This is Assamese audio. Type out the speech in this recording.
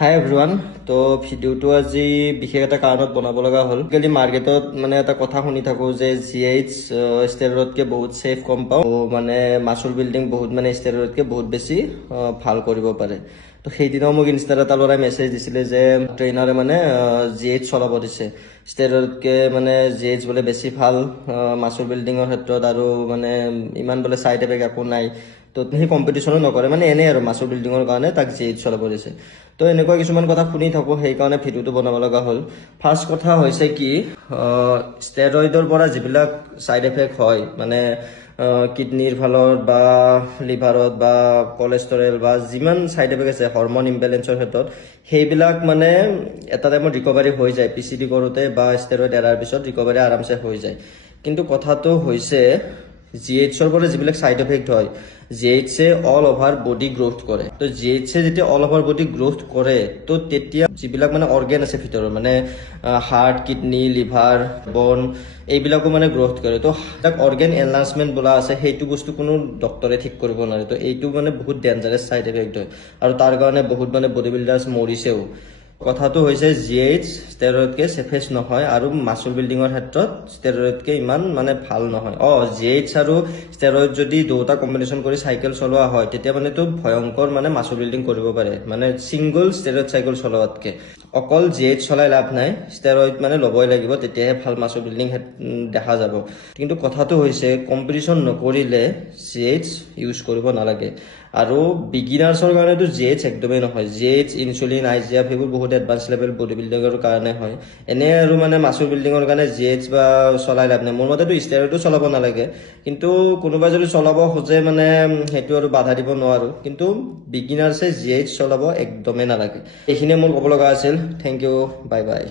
হাই এভৰিৱান। তো ভিডিঅ'টো আজি বিশেষ এটা কাৰণত বনাব লগা হ'ল। আজিকালি মাৰ্কেটত মানে এটা কথা শুনি থাকোঁ যে GH ষ্টেৰইডতকৈ বহুত ছেফ কম্পাউণ্ড, মানে মাচুল বিল্ডিং বহুত মানে ষ্টেৰইডতকৈ বহুত বেছি ভাল কৰিব পাৰে। তো সেইদিনাও মোক ইনষ্টাত এটা ল'ৰাই মেছেজ দিছিলে যে ট্ৰেইনাৰে মানে GH চলাব দিছে, ষ্টেৰইডতকৈ মানে GH বোলে বেছি ভাল মাচুল বিল্ডিঙৰ ক্ষেত্ৰত, আৰু মানে ইমান বোলে ছাইড এফেক্ট একো নাই। তো সেই কম্পিটিশ্যনো নকৰে, মানে এনেই আৰু মাচুল বিল্ডিঙৰ কাৰণে তাক GH চলাব দিছে। তো এনেকুৱা কিছুমান কথা শুনি থাকোঁ, সেইকাৰণে ভিডিঅ'টো বনাব লগা হ'ল। ফাৰ্ষ্ট কথা হৈছে কি, ষ্টেৰইডৰ পৰা যিবিলাক ছাইড এফেক্ট হয়, মানে কিডনীৰ ফালত বা লিভাৰত বা কলেষ্টৰেল বা যিমান ছাইড এফেক্ট আছে হৰমন ইম্বেলেঞ্চৰ ক্ষেত্ৰত, সেইবিলাক মানে এটা টাইমত ৰিকভাৰী হৈ যায়। PCD কৰোঁতে বা ষ্টেৰইড এৰাৰ পিছত ৰিকভাৰী আৰামছে হৈ যায়। কিন্তু কথাটো হৈছে GHৰ পৰা যিবিলাক ছাইড এফেক্ট হয়, GHে অল অভাৰ বডি গ্ৰোথ কৰে। তো GHে যেতিয়া অল অভাৰ বডি গ্ৰোথ কৰে, তো তেতিয়া যিবিলাক মানে অৰ্গেন আছে ভিতৰৰ, মানে হাৰ্ট, কিডনী, লিভাৰ, বন, এইবিলাকো মানে গ্ৰোথ কৰে। তো তাক অৰ্গেন এনলাৰ্জমেণ্ট বোলা আছে, সেইটো বস্তু কোনো ডক্টৰে ঠিক কৰিব নোৱাৰে। তো এইটো মানে বহুত ডেঞ্জাৰাছ ছাইড এফেক্ট হয়, আৰু তাৰ কাৰণে বহুত মানে বডি বিল্ডাৰ্ছ মৰিছেও। কথাটো হৈছে GH ষ্টেৰইডতকৈ ছেফেষ্ট নহয়, আৰু মাচুল বিল্ডিঙৰ ক্ষেত্ৰত ষ্টেৰইডতকৈ ইমান মানে ভাল নহয়। GH আৰু ষ্টেৰইড যদি দুটা কম্বিনেশ্যন কৰি চাইকেল চলোৱা হয়, তেতিয়া মানেতো ভয়ংকৰ মানে মাচুল বিল্ডিং কৰিব পাৰে, মানে ছিংগল ষ্টেৰইড চাইকেল চলোৱাতকৈ। অকল GH চলাই লাভ নাই, ষ্টেৰইড মানে ল'বই লাগিব, তেতিয়াহে ভাল মাচুল বিল্ডিং দেখা যাব। কিন্তু কথাটো হৈছে কম্পিটিশ্যন নকৰিলে GH ইউজ কৰিব নালাগে। আৰু বিগিনাৰ্ছৰ কাৰণেতো GH একদমেই নহয়। GH, ইনচুলিন, IGF সেইবোৰ বহুত এডভান্স লেভেল বডি বিল্ডিঙৰ কাৰণে হয়। এনেই আৰু মানে মাচুল বিল্ডিঙৰ কাৰণে GH বা চলাই লাভ নাই। মোৰ মতেতো ষ্টেৰইডো চলাব নালাগে, কিন্তু কোনোবাই যদি চলাব খোজে মানে সেইটো আৰু বাধা দিব নোৱাৰোঁ। কিন্তু বিগিনাৰ্ছে GH চলাব একদমেই নালাগে। এইখিনিয়ে মোৰ ক'ব লগা আছিল। Thank you, bye by.